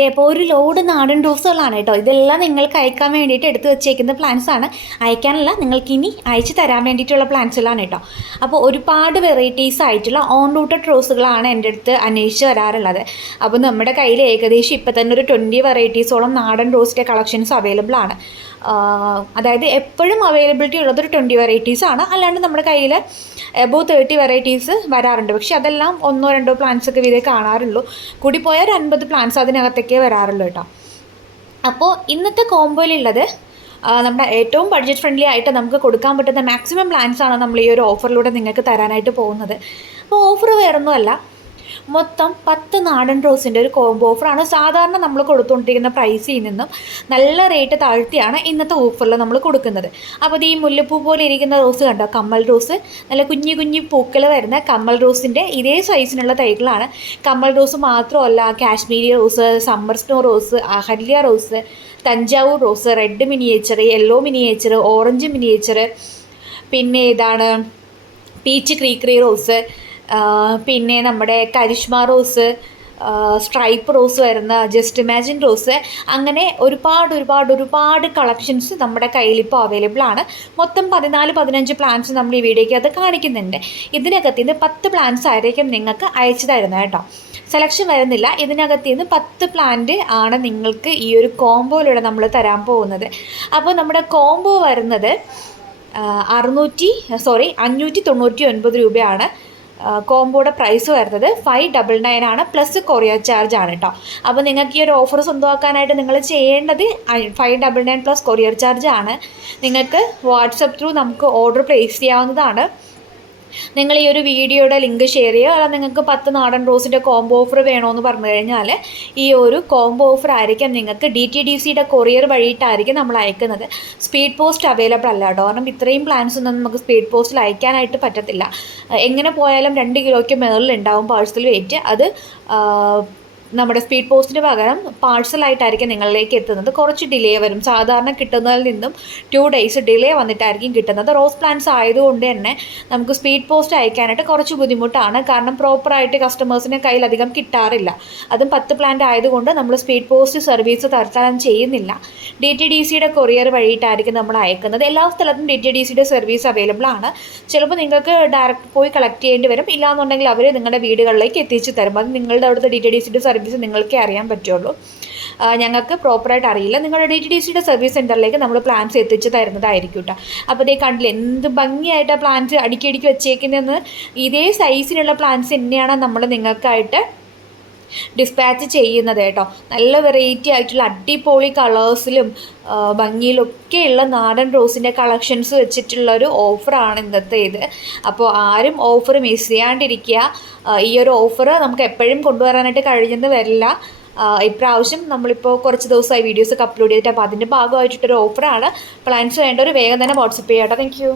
ഇതേപോലെ ഒരു ലോഡ് നാടൻ റോസുകളാണ് കേട്ടോ. ഇതെല്ലാം നിങ്ങൾക്ക് അയക്കാൻ വേണ്ടിയിട്ട് എടുത്ത് വെച്ചേക്കുന്ന പ്ലാന്റ്സാണ്. അയക്കാനല്ല, നിങ്ങൾക്ക് ഇനി അയച്ചു തരാൻ വേണ്ടിയിട്ടുള്ള പ്ലാന്റ്സുകളാണ് കേട്ടോ. അപ്പോൾ ഒരുപാട് വെറൈറ്റീസ് ആയിട്ടുള്ള ഓൺ റൂട്ടഡ് റോസുകളാണ് എൻ്റെ അടുത്ത് അന്വേഷിച്ച് വരാറുള്ളത്. അപ്പോൾ നമ്മുടെ കയ്യിൽ ഏകദേശം ഇപ്പം തന്നെ ഒരു 20 വെറൈറ്റീസോളം നാടൻ റോസിൻ്റെ കളക്ഷൻസ് അവൈലബിൾ ആണ്. അതായത് എപ്പോഴും അവൈലബിലിറ്റി ഉള്ളത് ഒരു 20 വെറൈറ്റീസാണ്. അല്ലാണ്ട് നമ്മുടെ കയ്യിൽ എബോവ് 30 വെറൈറ്റീസ് വരാറുണ്ട്. പക്ഷേ അതെല്ലാം 1-2 പ്ലാന്റ്സ് ഒക്കെ വീതേ കാണാറുള്ളൂ. കൂടിപ്പോയാൽ ഒരു 50 പ്ലാന്റ്സ് അതിനകത്തേക്കേ വരാറുള്ളൂ കേട്ടോ. അപ്പോൾ ഇന്നത്തെ കോംബോയിലുള്ളത് നമ്മുടെ ഏറ്റവും ബഡ്ജറ്റ് ഫ്രണ്ട്ലി ആയിട്ട് നമുക്ക് കൊടുക്കാൻ പറ്റുന്ന മാക്സിമം പ്ലാൻസാണ് നമ്മൾ ഈ ഒരു ഓഫറിലൂടെ നിങ്ങൾക്ക് തരാനായിട്ട് പോകുന്നത്. അപ്പോൾ ഓഫർ വേറൊന്നുമല്ല, മൊത്തം 10 നാടൻ റോസിൻ്റെ ഒരു കോംബോ ഓഫറാണ്. സാധാരണ നമ്മൾ കൊടുത്തുകൊണ്ടിരിക്കുന്ന പ്രൈസിൽ നിന്നും നല്ല റേറ്റ് താഴ്ത്തിയാണ് ഇന്നത്തെ ഓഫറിൽ നമ്മൾ കൊടുക്കുന്നത്. അപ്പോൾ ഈ മുല്ലപ്പൂ പോലെ ഇരിക്കുന്ന റോസ് കണ്ടോ, കമ്മൽ റോസ്, നല്ല കുഞ്ഞു കുഞ്ഞു പൂക്കൾ വരുന്ന കമ്മൽ റോസിൻ്റെ ഇതേ സൈസിനുള്ള തൈകളാണ്. കമ്മൽ റോസ് മാത്രമല്ല, Kashmiri rose, summer snow rose, Ahalya rose, Thanjavur rose, red miniature, yellow miniature, orange miniature, പിന്നെ ഇതാണ് പീച്ച് ക്രീക്രി റോസ്, പിന്നെ നമ്മുടെ കരിഷ്മ റോസ്, സ്ട്രൈപ്പ് റോസ് വരുന്ന ജസ്റ്റ് ഇമാജിൻ റോസ്, അങ്ങനെ ഒരുപാട് കളക്ഷൻസ് നമ്മുടെ കയ്യിലിപ്പോൾ അവൈലബിൾ ആണ്. മൊത്തം 14-15 പ്ലാന്റ്സ് നമ്മൾ ഈ വീഡിയോയ്ക്ക് അത് കാണിക്കുന്നുണ്ട്. ഇതിനകത്ത് നിന്ന് 10 പ്ലാന്റ്സ് ആയിരിക്കും നിങ്ങൾക്ക് അയച്ചു തരുന്നത് കേട്ടോ. സെലക്ഷൻ വരുന്നില്ല. ഇതിനകത്ത് നിന്ന് 10 പ്ലാന്റ് ആണ് നിങ്ങൾക്ക് ഈ ഒരു കോംബോയിലൂടെ നമ്മൾ തരാൻ പോകുന്നത്. അപ്പോൾ നമ്മുടെ കോംബോ വരുന്നത് 599 രൂപയാണ്. കോംബോയുടെ പ്രൈസ് വരുന്നത് 599 ആണ്, പ്ലസ് കൊറിയർ ചാർജ് ആണ് കേട്ടോ. അപ്പോൾ നിങ്ങൾക്ക് ഈ ഒരു ഓഫർ സ്വന്തമാക്കാനായിട്ട് നിങ്ങൾ ചെയ്യേണ്ടത് 599 പ്ലസ് കൊറിയർ ചാർജ് ആണ്. നിങ്ങൾക്ക് വാട്സപ്പ് ത്രൂ നമുക്ക് ഓർഡർ പ്ലേസ് ചെയ്യാവുന്നതാണ്. നിങ്ങൾ ഈ ഒരു വീഡിയോയുടെ ലിങ്ക് ഷെയർ ചെയ്യുക. അല്ല, നിങ്ങൾക്ക് 10 നാടൻ റോസിൻ്റെ കോംബോ ഓഫർ വേണമെന്ന് പറഞ്ഞു കഴിഞ്ഞാൽ ഈ ഒരു കോംബോ ഓഫർ ആയിരിക്കും നിങ്ങൾക്ക് DTDCയുടെ കൊറിയർ വഴിയിട്ടായിരിക്കും നമ്മൾ അയക്കുന്നത്. സ്പീഡ് പോസ്റ്റ് അവൈലബിൾ അല്ല കേട്ടോ. കാരണം ഇത്രയും പ്ലാൻസ് ഒന്നും നമുക്ക് സ്പീഡ് പോസ്റ്റിൽ അയക്കാനായിട്ട് പറ്റത്തില്ല. എങ്ങനെ പോയാലും 2 കിലോയ്ക്ക് മുകളിലുണ്ടാവും പാഴ്സൽ വെയിറ്റ്. അത് നമ്മുടെ സ്പീഡ് പോസ്റ്റിന് പകരം പാഴ്സലായിട്ടായിരിക്കും നിങ്ങളിലേക്ക് എത്തുന്നത്. കുറച്ച് ഡിലേ വരും. സാധാരണ കിട്ടുന്നതിൽ നിന്നും 2 ഡേയ്സ് ഡിലേ വന്നിട്ടായിരിക്കും കിട്ടുന്നത്. റോസ് പ്ലാന്റ്സ് ആയതുകൊണ്ട് തന്നെ നമുക്ക് സ്പീഡ് പോസ്റ്റ് അയക്കാനായിട്ട് കുറച്ച് ബുദ്ധിമുട്ടാണ്. കാരണം പ്രോപ്പറായിട്ട് കസ്റ്റമേഴ്സിന് കയ്യിലധികം കിട്ടാറില്ല. അതും 10 പ്ലാന്റ് ആയതുകൊണ്ട് നമ്മൾ സ്പീഡ് പോസ്റ്റ് സർവീസ് തൽക്കാലം ചെയ്യുന്നില്ല. DTDCയുടെ കൊറിയർ വഴിയിട്ടായിരിക്കും നമ്മൾ അയക്കുന്നത്. എല്ലാ സ്ഥലത്തും DTDCയുടെ സർവീസ് അവൈലബിൾ ആണ്. ചിലപ്പോൾ നിങ്ങൾക്ക് ഡയറക്റ്റ് പോയി കളക്ട് ചെയ്യേണ്ടി വരും. ഇല്ലാന്നുണ്ടെങ്കിൽ അവർ നിങ്ങളുടെ വീടുകളിലേക്ക് എത്തിച്ചു തരും. അത് നിങ്ങളുടെ അവിടുത്തെ DTDCയുടെ സർവീസ് നിങ്ങൾക്കേ അറിയാൻ പറ്റുള്ളൂ. ഞങ്ങൾക്ക് പ്രോപ്പറായിട്ട് അറിയില്ല. നിങ്ങളുടെ DTDCയുടെ സർവീസ് സെൻറ്ററിലേക്ക് നമ്മൾ പ്ലാൻസ് എത്തിച്ച് തരുന്നതായിരിക്കും കേട്ടോ. അപ്പോൾ ഇതേ കണ്ടില്ല എന്ത് ഭംഗിയായിട്ട് പ്ലാൻസ് അടുക്കി വെച്ചേക്കുന്നതെന്ന്. ഇതേ സൈസിലുള്ള പ്ലാൻസ് തന്നെയാണ് നമ്മൾ നിങ്ങൾക്കായിട്ട് ഡിസ്പാച്ച് ചെയ്യുന്നത് കേട്ടോ. നല്ല വെറൈറ്റി ആയിട്ടുള്ള അടിപൊളി കളേഴ്സിലും ഭംഗിയിലൊക്കെയുള്ള നാടൻ റോസിൻ്റെ കളക്ഷൻസ് വെച്ചിട്ടുള്ളൊരു ഓഫറാണ് ഇന്നത്തെ ഇത്. അപ്പോൾ ആരും ഓഫർ മിസ് ചെയ്യാണ്ടിരിക്കുക. ഈ ഒരു ഓഫർ നമുക്ക് എപ്പോഴും കൊണ്ടുവരാനായിട്ട് കഴിഞ്ഞെന്ന് വരില്ല. ഇപ്രാവശ്യം നമ്മളിപ്പോൾ കുറച്ച് ദിവസമായി വീഡിയോസൊക്കെ അപ്ലോഡ് ചെയ്തിട്ട്, അപ്പോൾ അതിൻ്റെ ഭാഗമായിട്ടൊരു ഓഫറാണ്. പ്ലാൻസ് വേണ്ടവർ വേഗം തന്നെ വാട്സപ്പ് ചെയ്യാം കേട്ടോ. Thank you.